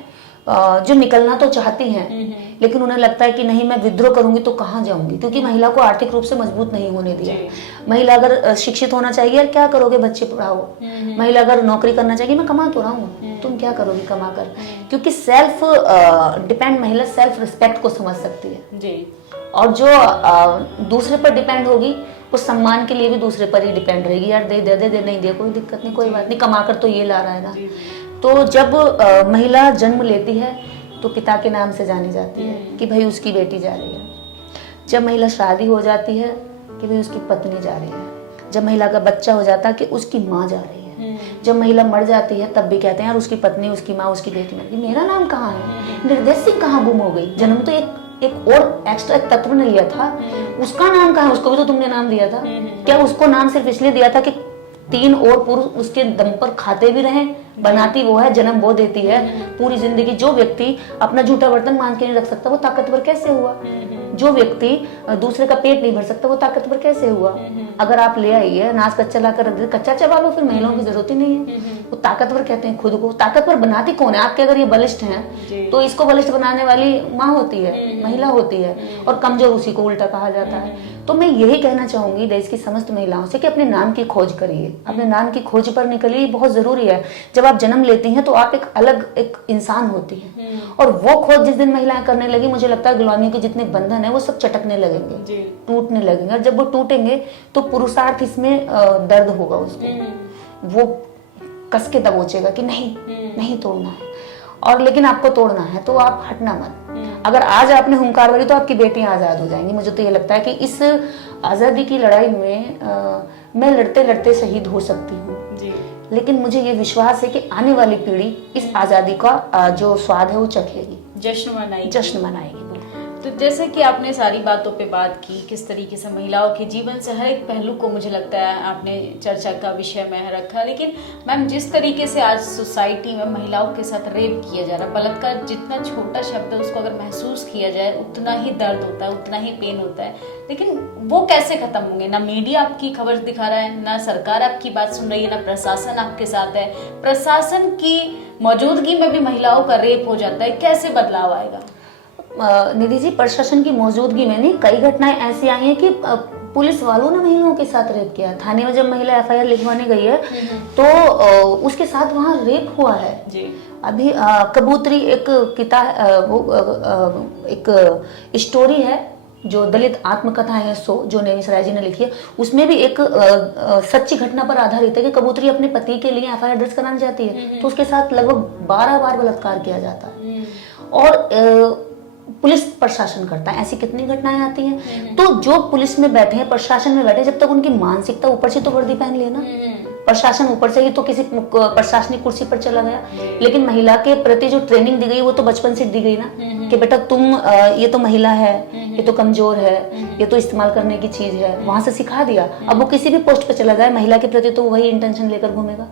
जो निकलना तो चाहती हैं, लेकिन उन्हें लगता है कि नहीं मैं विद्रोह करूंगी तो कहाँ जाऊंगी, क्योंकि महिला को आर्थिक रूप से मजबूत नहीं होने दिया। महिला अगर शिक्षित होना चाहिए, यार क्या करोगे, बच्चे पढ़ाओ। महिला अगर नौकरी करना चाहिए, मैं कमा तो रहा हूँ, तुम क्या करोगी कमा कर। क्योंकि सेल्फ डिपेंड महिला सेल्फ रिस्पेक्ट को समझ सकती है, और जो दूसरे पर डिपेंड होगी वो सम्मान के लिए भी दूसरे पर ही डिपेंड रहेगी। यार दे दे दे, दे नहीं दे कोई दिक्कत नहीं, कोई बात नहीं, कमा कर तो ये ला रहा है ना। तो जब महिला जन्म लेती है तो पिता के नाम से जानी जाती है कि भाई उसकी बेटी जा रही है। जब महिला शादी हो जाती है कि भाई उसकी पत्नी जा रही है। जब महिला का बच्चा हो जाता है कि उसकी माँ जा रही है। जब महिला मर जाती है तब भी कहते हैं यार उसकी पत्नी, उसकी माँ, उसकी बेटी मर गई। मेरा नाम कहाँ है? निर्देश सिंह कहाँ गुम हो गई? जन्म तो एक और एक्स्ट्रा तत्व ने लिया था, उसका नाम कहाँ है? उसको भी तो तुमने नाम दिया था। क्या उसको नाम सिर्फ इसलिए दिया था कि 3 और पुरुष उसके दम पर खाते भी रहे? बनाती वो है, जन्म वो देती है। पूरी जिंदगी जो व्यक्ति अपना झूठा बर्तन मान के नहीं रख सकता वो ताकतवर कैसे हुआ? जो व्यक्ति दूसरे का पेट नहीं भर सकता वो ताकतवर कैसे हुआ? अगर आप ले आइए अनाज कच्चा लाकर रख दे, कच्चा चबा लो, फिर महिलाओं की जरूरत ही नहीं है। वो ताकतवर कहते हैं खुद को। ताकतवर बनाती कौन है? आपके अगर ये बलिष्ठ हैं तो इसको बलिष्ठ बनाने वाली माँ होती है, महिला होती है, और कमजोर उसी को उल्टा कहा जाता है। तो मैं यही कहना चाहूंगी देश की समस्त महिलाओं से कि अपने नाम की खोज करिए, अपने नाम की खोज पर निकलिए, बहुत जरूरी है। जब आप जन्म लेती हैं तो आप एक अलग एक इंसान होती हैं, और वो खोज जिस दिन महिलाएं करने लगी, मुझे लगता है गुलामियों के जितने बंधन है वो सब चटकने लगेंगे, टूटने लगेंगे। और जब वो टूटेंगे तो पुरुषार्थ इसमें दर्द होगा उसको, वो कस के दबोचेगा कि नहीं नहीं तोड़ना है। और लेकिन आपको तोड़ना है तो आप हटना मत। अगर आज आपने हुंकार भरी तो आपकी बेटियां आजाद हो जाएंगी। मुझे तो ये लगता है कि इस आजादी की लड़ाई में मैं लड़ते लड़ते शहीद हो सकती हूँ जी। लेकिन मुझे ये विश्वास है कि आने वाली पीढ़ी इस आजादी का जो स्वाद है वो चखेगी, जश्न मनाएगी। जश्न मनाएगी। तो जैसे कि आपने सारी बातों पे बात की, किस तरीके से महिलाओं के जीवन से हर एक पहलू को मुझे लगता है आपने चर्चा का विषय में रखा, लेकिन मैम जिस तरीके से आज सोसाइटी में महिलाओं के साथ रेप किया जा रहा है, बलात्कार जितना छोटा शब्द है उसको अगर महसूस किया जाए उतना ही दर्द होता है, उतना ही पेन होता है, लेकिन वो कैसे खत्म होंगे? ना मीडिया आपकी खबर दिखा रहा है, ना सरकार आपकी बात सुन रही है, ना प्रशासन आपके साथ है। प्रशासन की मौजूदगी में भी महिलाओं का रेप हो जाता है, कैसे बदलाव आएगा? निधि जी, प्रशासन की मौजूदगी में नहीं, कई घटनाएं ऐसी आई हैं कि पुलिस वालों ने महिलाओं के साथ रेप किया। थाने में जब महिला एफआईआर लिखवाने गई है तो उसके साथ वहाँ रेप हुआ है जी। अभी कबूतरी एक एक स्टोरी है जो दलित आत्मकथा है, जो नेमिष राय जी ने लिखी है, उसमें भी एक सच्ची घटना पर आधारित है कि कबूतरी अपने पति के लिए एफआईआर दर्ज कराने जाती है तो उसके साथ लगभग 12 बार बलात्कार किया जाता है और पुलिस प्रशासन करता है। ऐसी कितनी घटनाएं आती हैं। तो जो पुलिस में बैठे हैं, प्रशासन में बैठे, जब तक उनकी मानसिकता ऊपर से तो वर्दी पहन लेना, प्रशासन ऊपर से ही तो किसी प्रशासनिक कुर्सी पर चला गया, लेकिन महिला के प्रति जो ट्रेनिंग दी गई वो तो बचपन से दी गई ना कि बेटा तुम ये तो महिला है, ये तो कमजोर है, ये तो इस्तेमाल करने की चीज है, वहां से सिखा दिया। अब वो किसी भी पोस्ट पे चला जाए महिला के प्रति तो वही इंटेंशन लेकर घूमेगा।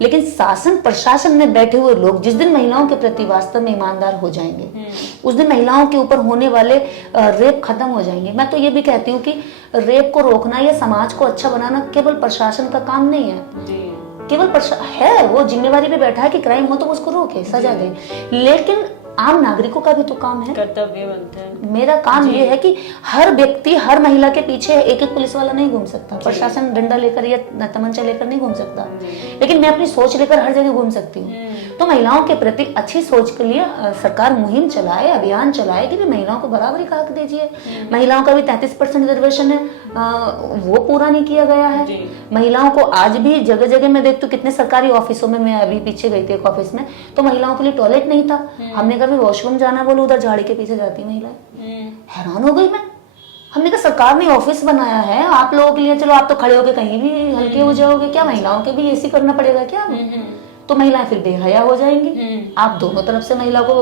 लेकिन शासन प्रशासन में बैठे हुए लोग जिस दिन महिलाओं के प्रति वास्तव में ईमानदार हो जाएंगे उस दिन महिलाओं के ऊपर होने वाले रेप खत्म हो जाएंगे। मैं तो ये भी कहती हूँ कि रेप को रोकना या समाज को अच्छा बनाना केवल प्रशासन का काम नहीं है, केवल है वो जिम्मेवारी पे बैठा है कि क्राइम हो तो उसको रोके, सजा दे, लेकिन आम नागरिकों का भी तो काम है, कर्तव्य बनता है। मेरा काम ये है कि हर व्यक्ति, हर महिला के पीछे एक एक पुलिस वाला नहीं घूम सकता, प्रशासन डंडा लेकर या तमंचा लेकर नहीं घूम सकता, लेकिन मैं अपनी सोच लेकर हर जगह घूम सकती हूँ। तो महिलाओं के प्रति अच्छी सोच के लिए सरकार मुहिम चलाए, अभियान चलाए कि महिलाओं को बराबरी का हक दीजिए। महिलाओं का भी 33% रिजर्वेशन है, वो पूरा नहीं किया गया है। महिलाओं को आज भी जगह जगह में देखती हूँ, कितने सरकारी ऑफिसों में, मैं अभी पीछे गई थी एक ऑफिस में तो महिलाओं के लिए टॉयलेट नहीं था। हमने कभी वॉशरूम जाना बोलो उधर झाड़ी के पीछे जाती महिलाएं, हैरान हो गई मैं। हमने कहा सरकार ने ऑफिस बनाया है आप लोगों के लिए, चलो आप तो खड़े होके कहीं भी हल्के हो जाओगे, क्या महिलाओं के भी ऐसी करना पड़ेगा क्या? तो महिलाएं फिर बेहया हो जाएंगी। आप दोनों तरफ से महिला को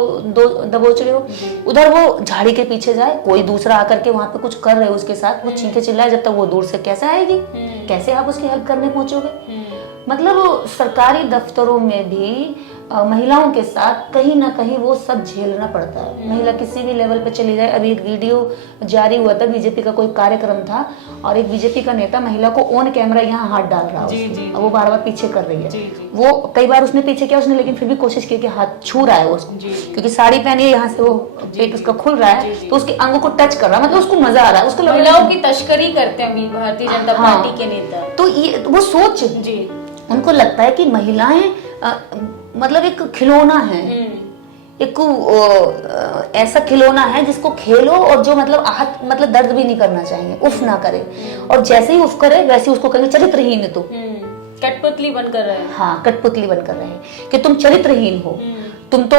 दबोच रहे हो। उधर वो झाड़ी के पीछे जाए, कोई दूसरा आकर के वहां पे कुछ कर रहे हो उसके साथ, वो चीखे चिल्लाए, जब तक वो दूर से कैसे आएगी, कैसे आप उसकी हेल्प करने पहुंचोगे? मतलब सरकारी दफ्तरों में भी महिलाओं के साथ कहीं ना कहीं वो सब झेलना पड़ता है। महिला किसी भी लेवल पे चली जाए। अभी एक वीडियो जारी हुआ था, बीजेपी का कोई कार्यक्रम था और एक बीजेपी का नेता महिला को ऑन कैमरा यहाँ हाथ डाल रहा है, वो बार बार पीछे कर रही है। वो कई बार उसने पीछे किया उसने, लेकिन फिर भी कोशिश की कि हाथ छू रहा है उसको, क्योंकि साड़ी पहनी है, यहाँ से वो पेट उसका खुल रहा है तो उसके अंग को टच कर रहा है, मतलब उसको मजा आ रहा है। उसको महिलाओं की तस्करी करते हैं भारतीय जनता पार्टी के नेता। तो ये वो सोच, उनको लगता है कि महिलाएं मतलब एक खिलौना है, एक ऐसा खिलौना है जिसको खेलो और जो मतलब आहत, मतलब दर्द भी नहीं करना चाहिए, उफ ना करे, और जैसे ही उफ करे वैसे ही उसको कहेंगे चरित्रहीन है तू, कठपुतली बनकर रहे हैं। हाँ, कठपुतली बनकर रहे कि तुम चरित्रहीन हो, तुम तो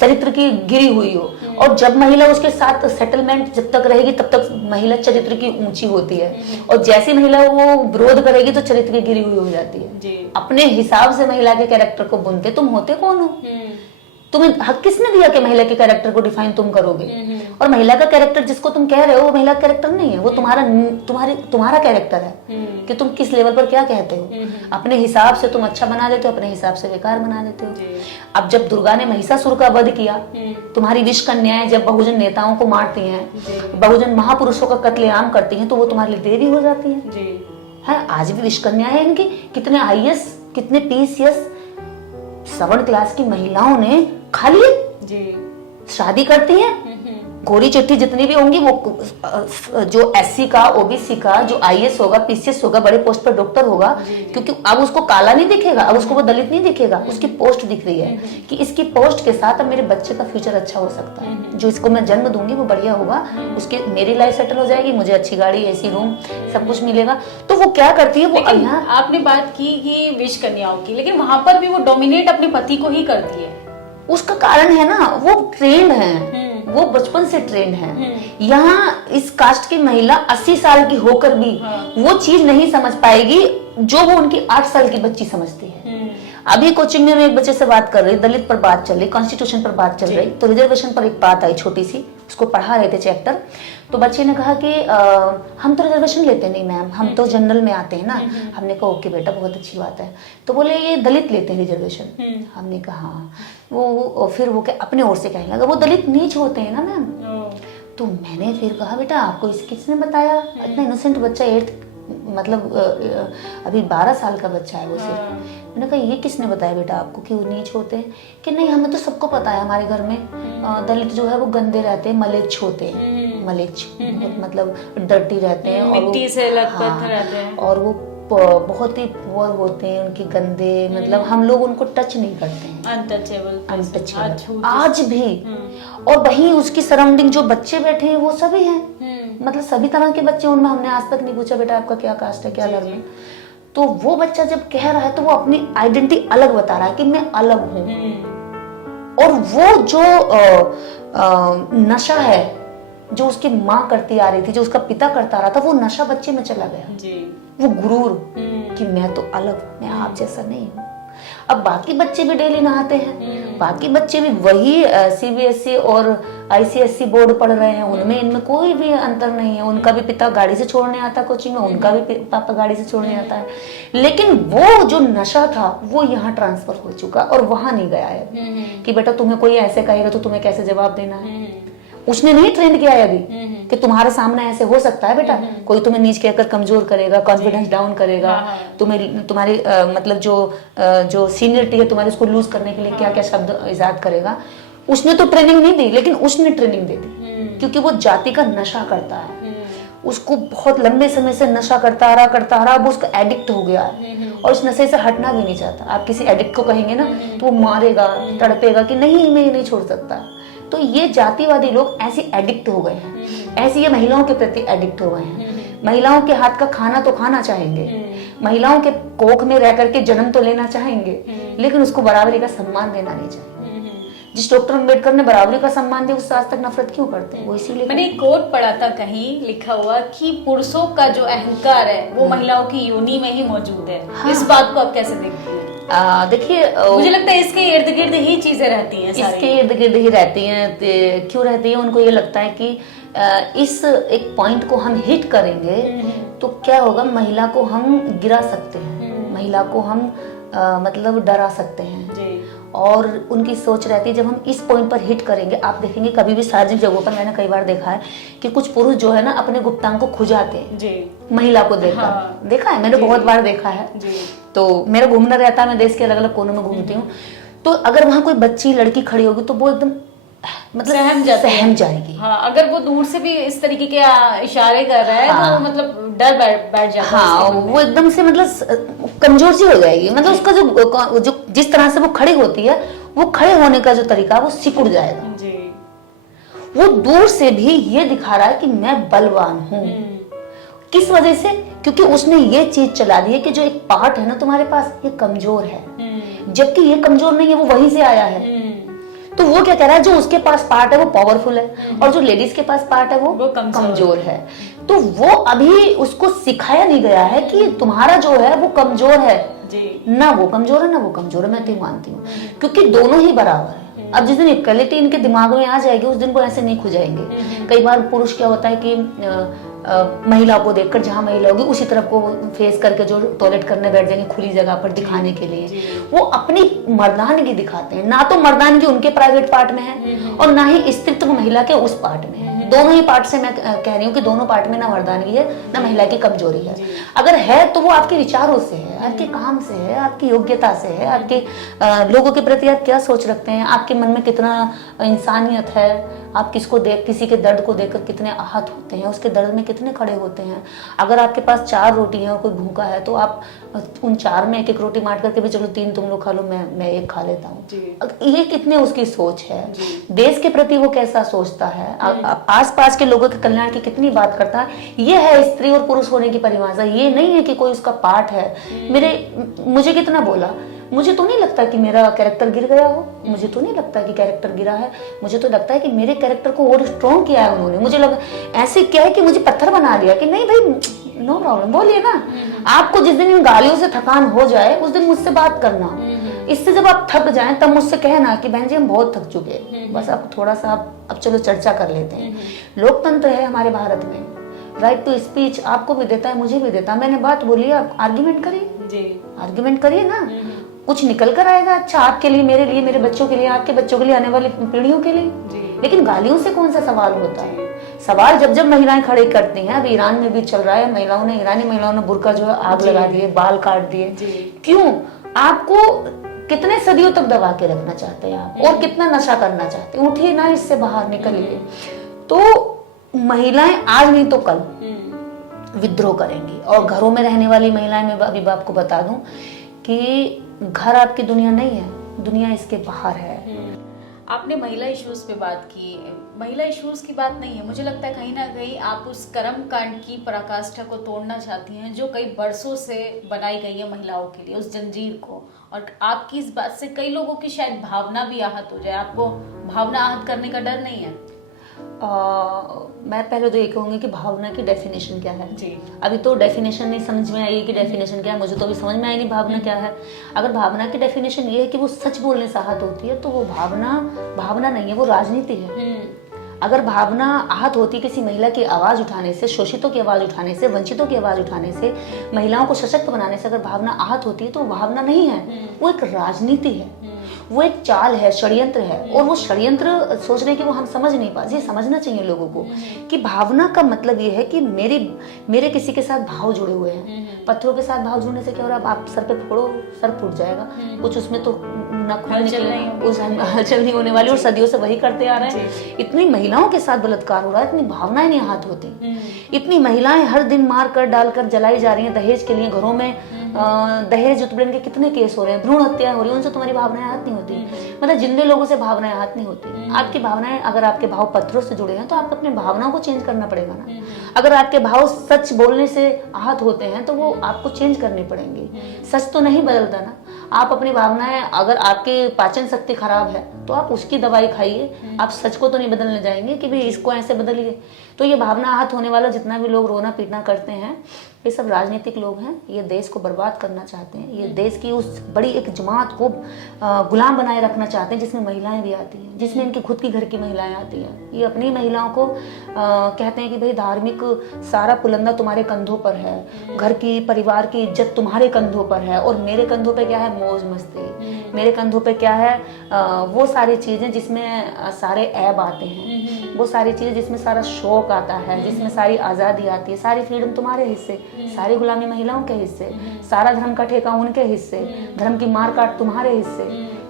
चरित्र की गिरी हुई हो। और जब महिला उसके साथ सेटलमेंट जब तक रहेगी तब तक महिला चरित्र की ऊंची होती है, और जैसी महिला वो विरोध करेगी तो चरित्र की गिरी हुई हो जाती है। अपने हिसाब से महिला के कैरेक्टर को बुनते, तुम होते कौन हो? तुम्हें हक किसने दिया कि महिला के कैरेक्टर को डिफाइन तुम करोगे? और महिला का कैरेक्टर जिसको तुम कह रहे हो वो महिला का कैरेक्टर नहीं है, वो तुम्हारा कैरेक्टर है कि तुम किस लेवल पर क्या कहते हो। अपने हिसाब से तुम अच्छा बना देते हो, अपने हिसाब से बेकार बना देते हो। अब जब दुर्गा ने महिषासुर का वध किया, तुम्हारी विष कन्याएं जब बहुजन नेताओं को मारती हैं, बहुजन महापुरुषों का कत्लेआम करती हैं, तो वो तुम्हारे लिए देवी हो जाती है। आज भी विष कन्याएं इनकी कितने IAS, कितने PCS 7 क्लास की महिलाओं ने खा लिए, शादी करती हैं। गोरी चिट्ठी जितनी भी होंगी वो जो SC का, OBC का, जो IAS होगा, PCS होगा, बड़े पोस्ट पर डॉक्टर होगा, क्योंकि अब उसको काला नहीं दिखेगा, अब उसको वो दलित नहीं दिखेगा, उसकी पोस्ट दिख रही है कि इसकी पोस्ट के साथ अब मेरे बच्चे का फ्यूचर अच्छा हो सकता है, जो इसको मैं जन्म दूंगी वो बढ़िया होगा, उसके मेरी लाइफ सेटल हो जाएगी, मुझे अच्छी गाड़ी, AC रूम, सब कुछ मिलेगा। तो वो क्या करती है, वो आपने बात की कि विष कन्याओं की, लेकिन वहां पर भी वो डोमिनेट अपने पति को ही करती है। उसका कारण है ना, वो ट्रेंड है, वो बचपन से ट्रेंड है। यहाँ इस कास्ट की महिला 80 साल की होकर भी वो चीज नहीं समझ पाएगी जो वो उनकी 8 साल की बच्ची समझती है। अभी कोचिंग में मैं एक बच्चे से बात कर रही, दलित पर बात चल रही, कॉन्स्टिट्यूशन पर बात चल रही, तो रिजर्वेशन पर एक बात आई छोटी सी, उसको पढ़ा रहे थे चैप्टर। तो बच्चे ने कहा कि हम तो रिजर्वेशन लेते नहीं मैम, हम तो जनरल में आते हैं ना। हमने कहा ओके बेटा, बहुत अच्छी बात है। तो बोले ये दलित लेते हैं रिजर्वेशन। हमने कहा हाँ। वो फिर वो अपने ओर से कहने लगा वो दलित नीच होते हैं ना मैम। तो मैंने फिर कहा बेटा आपको इस किसने बताया? इतना इनोसेंट बच्चा, 8 मतलब अभी 12 साल का बच्चा है वो सिर्फ। मैंने कहा ये किसने बताया बेटा आपको कि वो नीच होते हैं? कि नहीं हमें तो सबको पता है, हमारे घर में दलित जो है वो गंदे रहते हैं, मलेच्छ होते हैं, मलेच्छ मतलब डर्टी रहते हैं और मिट्टी से लथपथ रहते हैं और वो बहुत ही पुअर होते हैं, उनके गंदे मतलब हम लोग उनको टच नहीं करते हैं, अनटचेबल आज भी। और वहीं उसकी सराउंडिंग जो बच्चे बैठे हैं वो सभी हैं, मतलब सभी तरह के बच्चे, उनमें हमने आज तक नहीं पूछा बेटा आपका क्या कास्ट है, क्या धर्म है। तो वो बच्चा जब कह रहा है तो वो अपनी आइडेंटिटी अलग बता रहा है कि मैं अलग हूँ। और वो जो नशा है जो उसकी माँ करती आ रही थी, जो उसका पिता करता आ रहा था, वो नशा बच्चे में चला गया जी। वो गुरूर कि मैं तो अलग, मैं आप जैसा नहीं हूँ। अब बाकी बच्चे भी डेली नहाते हैं, बाकी बच्चे भी वही सीबीएसई और आईसीएसई बोर्ड पढ़ रहे हैं, उनमें इनमें कोई भी अंतर नहीं है। उनका भी पिता गाड़ी से छोड़ने आता कोचिंग में, उनका भी पापा गाड़ी से छोड़ने आता है, लेकिन वो जो नशा था वो यहाँ ट्रांसफर हो चुका और वहां नहीं गया है कि बेटा तुम्हें कोई ऐसे कहेगा तो तुम्हें कैसे जवाब देना है। उसने नहीं ट्रेंड किया है अभी कि तुम्हारे सामने ऐसे हो सकता है बेटा, कोई तुम्हें नीच कहकर कमजोर करेगा, कॉन्फिडेंस डाउन करेगा, तुम्हें तुम्हारी मतलब जो सीनियरिटी है तुम्हारी उसको लूज करने के लिए क्या क्या शब्द इजाद करेगा। उसने तो ट्रेनिंग नहीं दी, लेकिन उसने ट्रेनिंग दे दी क्योंकि वो जाति का नशा करता है, उसको बहुत लंबे समय से नशा करता रहा, अब उसका एडिक्ट हो गया है और उस नशे से हटना भी नहीं चाहता। आप किसी एडिक्ट को कहेंगे ना तो वो मारेगा, तड़पेगा कि नहीं मैं ये नहीं छोड़ सकता। तो ये जातिवादी लोग ऐसी एडिक्ट हो गए हैं, ऐसी ये महिलाओं के प्रति एडिक्ट हो गए हैं। महिलाओं के हाथ का खाना तो खाना चाहेंगे, महिलाओं के कोख में रह करके जन्म तो लेना चाहेंगे, लेकिन उसको बराबरी का सम्मान देना नहीं चाहिए। जिस डॉक्टर अम्बेडकर ने बराबरी का सम्मान दिया उससे आज तक नफरत क्यों करते हैं? वो इसीलिए मैंने एक कोट पढ़ा था कहीं लिखा हुआ कि पुरुषों का जो अहंकार है वो महिलाओं की योनि में ही मौजूद है। हाँ। इस बात को आप कैसे देखती हैं? देखिए मुझे लगता है इसके इर्द गिर्द ही चीजें रहती हैं, इसके इर्द गिर्द ही रहती हैं। क्यों रहती है? उनको ये लगता है कि इस एक पॉइंट को हम हिट करेंगे तो क्या होगा, महिला को हम गिरा सकते हैं, महिला को हम मतलब डरा सकते हैं जी। और उनकी सोच रहती है जब हम इस पॉइंट पर हिट करेंगे, आप देखेंगे कभी भी सार्वजनिक जगहों पर मैंने कई बार देखा है कि कुछ पुरुष जो है ना अपने गुप्तांग को खुजाते हैं जी। महिला को देखा है मैंने बहुत बार देखा है जी। तो मेरा घूमना रहता है, मैं देश के अलग अलग कोनों में घूमती हूँ, तो अगर वहाँ कोई बच्ची लड़की खड़ी होगी तो वो एकदम मतलब सहम जाएगी। हाँ, अगर वो दूर से भी इस तरीके के इशारे कर रहा है तो मतलब डर बैठ जाता है। हाँ, वो एकदम से मतलब कमजोर सी हो जाएगी, मतलब उसका जो जिस तरह से वो खड़ी होती है, वो खड़े होने का जो तरीका वो सिकुड़ जाएगा जी। वो दूर से भी ये दिखा रहा है कि मैं बलवान हूँ। किस वजह से? क्योंकि उसने ये चीज चला दी है कि जो एक पार्ट है ना तुम्हारे पास ये कमजोर है, जबकि ये कमजोर नहीं है, वो वहीं से आया है। तो वो क्या कह रहा है, जो उसके पास पार्ट है वो पावरफुल है और जो लेडीज के पास पार्ट है वो कमजोर है। तो वो अभी उसको सिखाया नहीं गया है कि तुम्हारा जो है वो कमजोर है जी। ना वो कमजोर है ना वो कमजोर है, मैं तो मानती हूँ, क्योंकि दोनों ही बराबर है। अब जिस दिन इक्वलिटी इनके दिमाग में आ जाएगी उस दिन को ऐसे नहीं खुजाएंगे। कई बार पुरुष क्या होता है कि महिला को देखकर जहां महिला होगी उसी तरफ को फेस करके जो टॉयलेट करने बैठ जाएंगे खुली जगह पर दिखाने के लिए, वो अपनी मर्दानगी दिखाते हैं। ना तो मर्दानगी उनके प्राइवेट पार्ट में है और ना ही स्त्रीत्व महिला के उस पार्ट में है। दोनों ही पार्ट से मैं कह रही हूँ कि दोनों पार्ट में ना मर्दानगी है ना महिला की कमजोरी है। अगर है तो वो आपके विचारों से है, आपके काम से है, आपकी योग्यता से है, आपके लोगों के प्रति आप क्या सोच रखते हैं, आपके मन में कितना इंसानियत है, आप किसी के दर्द को देखकर कितने आहत होते हैं, उसके दर्द में कितने खड़े होते हैं। अगर आपके पास 4 रोटी है और कोई भूखा है तो आप उन 4 में एक रोटी बांट करके भी चलो 3 तुम लोग खा लो, मैं 1 खा लेता हूँ। ये कितने उसकी सोच है, देश के प्रति वो कैसा सोचता है, आसपास के लोगों के कल्याण की कितनी बात करता है। ये है स्त्री और पुरुष होने की परिभाषा। ये नहीं है कि कोई उसका पार्ट है। मुझे कितना बोला, मुझे तो नहीं लगता कि मेरा कैरेक्टर गिर गया हो, मुझे तो नहीं लगता कि कैरेक्टर गिरा है, मुझे तो लगता है कि मेरे कैरेक्टर को और स्ट्रॉन्ग किया है उन्होंने। मुझे लगा ऐसे क्या है कि मुझे पत्थर बना लिया कि नहीं भाई नो प्रॉब्लम, बोलिए ना। आपको जिस दिन इन गालियों से थकान हो जाए उस दिन मुझसे बात करना, इससे जब आप थक जाएं तब मुझसे कहना कि बहन जी हम बहुत थक चुके हैं, बस आप थोड़ा सा अब चलो चर्चा कर लेते हैं। लोकतंत्र है हमारे भारत में, राइट टू स्पीच आपको भी देता है, मुझे भी देता है। मैंने बात बोली, आप आर्ग्यूमेंट करिए, आर्ग्यूमेंट करिए ना, कुछ निकल कर आएगा अच्छा आपके लिए, मेरे लिए, मेरे बच्चों के लिए, आपके बच्चों के लिए, आने वाली पीढ़ियों के लिए। लेकिन गालियों से कौन सा सवाल होता है? सवाल जब जब महिलाएं खड़े करती हैं, अब ईरान में भी चल रहा है, ईरानी महिलाओं ने बुर्का जो है आग लगा दिए, बाल काट दिए। क्यों? आपको कितने सदियों तक दबा के रखना चाहते हैं आप, और कितना नशा करना चाहते हैं? उठिए ना, इससे बाहर निकलिए। तो महिलाएं आज नहीं तो कल विद्रोह करेंगी। और घरों में रहने वाली महिलाएं, मैं अभी आपको बता दूं कि घर आपकी दुनिया नहीं है, दुनिया इसके बाहर है। आपने महिला इश्यूज पे बात की, महिला इश्यूज की बात नहीं है, मुझे लगता है कहीं ना कहीं आप उस कर्म कांड की पराकाष्ठा को तोड़ना चाहती हैं जो कई बरसों से बनाई गई है महिलाओं के लिए, उस जंजीर को। और आपकी इस बात से कई लोगों की शायद भावना भी आहत हो जाए, आपको भावना आहत करने का डर नहीं है? मैं पहले तो ये कहूंगी कि भावना की डेफिनेशन क्या है जी। अभी तो डेफिनेशन नहीं समझ में आई कि डेफिनेशन क्या है, मुझे तो अभी समझ में आई नहीं भावना क्या है। अगर भावना की डेफिनेशन ये है कि वो सच बोलने से आहत होती है, तो वो भावना नहीं है, वो राजनीति है। अगर भावना आहत होती किसी महिला की आवाज उठाने से, शोषितों की आवाज उठाने से, वंचितों की आवाज उठाने से, महिलाओं को सशक्त बनाने से अगर भावना आहत होती है, तो वो भावना नहीं है, वो एक राजनीति है, वो एक चाल है, षड्यंत्र है। और वो षड्यंत्र सोच रहे कि वो हम समझ नहीं पाते। ये समझना चाहिए लोगों को कि भावना का मतलब ये है कि मेरे किसी के साथ भाव जुड़े हुए हैं। पत्थरों के साथ भाव जुड़ने से क्या हो रहा है? आप सर पे फोड़ो, सर फूट जाएगा, कुछ उसमें तो हलचल नहीं होने वाली, और सदियों से वही करते आ रहे हैं। इतनी महिलाओं के साथ बलात्कार हो रहा है, इतनी भावनाएं नहीं आहत होती, इतनी महिलाएं हर दिन मार कर डालकर जलाई जा रही हैं दहेज के लिए। घरों में दहेज उत्पीड़न के कितने केस हो रहे हैं, भ्रूण हत्या हो रही है, उनसे तुम्हारी भावनाएं आहत नहीं होती। मतलब जिंदे लोगों से भावनाएं आहत नहीं होती। आपकी भावनाएं, अगर आपके भाव पत्थरों से जुड़े हैं तो आपको अपनी भावनाओं को चेंज करना पड़ेगा ना। अगर आपके भाव सच बोलने से आहत होते हैं तो वो आपको चेंज करने पड़ेंगे। सच तो नहीं बदलता ना। आप अपनी भावनाएं, अगर आपके पाचन शक्ति खराब है तो आप उसकी दवाई खाइए, आप सच को तो नहीं बदलने जाएंगे कि भाई इसको ऐसे बदलिए। तो ये भावना आहत होने वाला जितना भी लोग रोना पीटना करते हैं, ये सब राजनीतिक लोग हैं। ये देश को बर्बाद करना चाहते हैं, ये देश की उस बड़ी एक जमात को गुलाम बनाए रखना चाहते हैं, जिसमें महिलाएं भी आती हैं, जिसमें इनकी खुद की घर की महिलाएं आती हैं। ये अपनी महिलाओं को कहते हैं कि भाई धार्मिक सारा पुलंदा तुम्हारे कंधों पर है, घर की परिवार की इज्जत तुम्हारे कंधों पर है, और मेरे कंधों पे क्या है? मौज मस्ती। मेरे कंधों पे क्या है? वो सारी चीजें जिसमें सारे ऐब आते हैं, वो सारी चीजें जिसमें सारा शौक आता है, जिसमें सारी आज़ादी आती है, सारी फ्रीडम तुम्हारे हिस्से, सारी गुलामी महिलाओं के हिस्से, सारा धर्म का ठेका उनके हिस्से, धर्म की मार काट तुम्हारे हिस्से,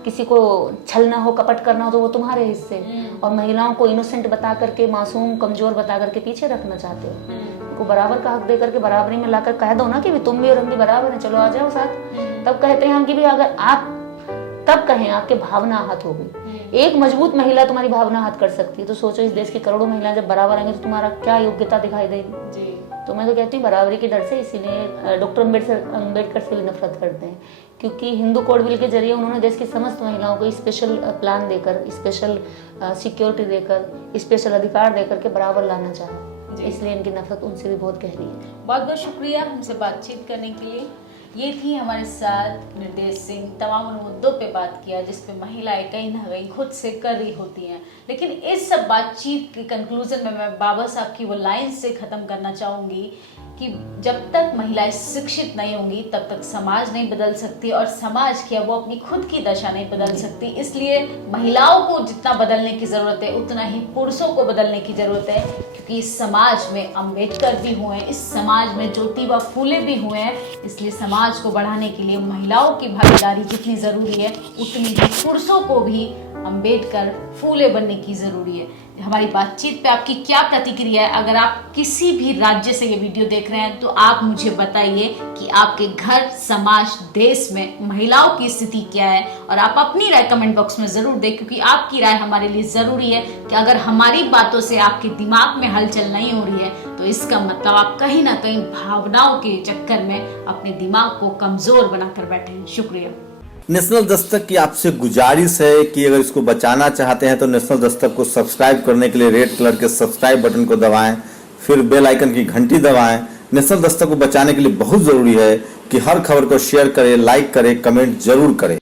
किसी को छलना हो, कपट करना हो तो वो तुम्हारे हिस्से, और महिलाओं को इनोसेंट बता करके, मासूम कमजोर बता करके पीछे रखना चाहते हो। को बराबर का हक दे करके बराबरी में लाकर कह दो ना कि तुम भी और हम भी बराबर हैं, चलो आ जाओ साथ। तब कहते हैं हम कि भी अगर आप तब कहें आपके भावना आहत हो गई। एक मजबूत महिला तुम्हारी भावना आहत कर सकती है, तो सोचो इस देश की करोड़ों महिलाएं जब बराबर आएंगे तो तुम्हारा क्या योग्यता दिखाई देगी। तो मैं तो कहती हूँ बराबरी के डर से, इसीलिए डॉक्टर अम्बेडकर से भी नफरत करते हैं, क्योंकि हिंदू कोड बिल के जरिए उन्होंने देश की समस्त महिलाओं को स्पेशल प्लान देकर, स्पेशल सिक्योरिटी देकर, स्पेशल अधिकार देकर के बराबर लाना चाहा, इसलिए इनकी नफरत उनसे भी बहुत गहरी है। बहुत बहुत शुक्रिया हमसे बातचीत करने के लिए। ये थी हमारे साथ निर्देश सिंह। तमाम उन मुद्दों पे बात किया जिस पे महिलाएं कहीं ना कहीं खुद से कर रही होती हैं, लेकिन इस सब बातचीत के कंक्लूजन में मैं बाबा साहब की वो लाइन से ख़त्म करना चाहूँगी कि जब तक महिलाएं शिक्षित नहीं होंगी तब तक समाज नहीं बदल सकती, और समाज क्या वो अपनी खुद की दशा नहीं बदल सकती। इसलिए महिलाओं को जितना बदलने की ज़रूरत है उतना ही पुरुषों को बदलने की ज़रूरत है, क्योंकि इस समाज में अम्बेडकर भी हुए हैं, इस समाज में ज्योतिबा फूले भी हुए हैं। इसलिए समाज को बढ़ाने के लिए महिलाओं की भागीदारी जितनी ज़रूरी है उतनी ही पुरुषों को भी अम्बेडकर फूले बनने की ज़रूरी है। हमारी बातचीत पे आपकी क्या प्रतिक्रिया है? अगर आप किसी भी राज्य से ये वीडियो देख रहे हैं तो आप मुझे बताइए कि आपके घर, समाज, देश में महिलाओं की स्थिति क्या है, और आप अपनी राय कमेंट बॉक्स में ज़रूर दें, क्योंकि आपकी राय हमारे लिए ज़रूरी है। कि अगर हमारी बातों से आपके दिमाग में हलचल नहीं हो रही है तो इसका मतलब आप कहीं ना कहीं भावनाओं के चक्कर में अपने दिमाग को कमज़ोर बनाकर बैठे हैं। शुक्रिया। नेशनल दस्तक की आपसे गुजारिश है कि अगर इसको बचाना चाहते हैं तो नेशनल दस्तक को सब्सक्राइब करने के लिए रेड कलर के सब्सक्राइब बटन को दबाएं, फिर बेल आइकन की घंटी दबाएं। नेशनल दस्तक को बचाने के लिए बहुत जरूरी है कि हर खबर को शेयर करें, लाइक करें, कमेंट जरूर करें।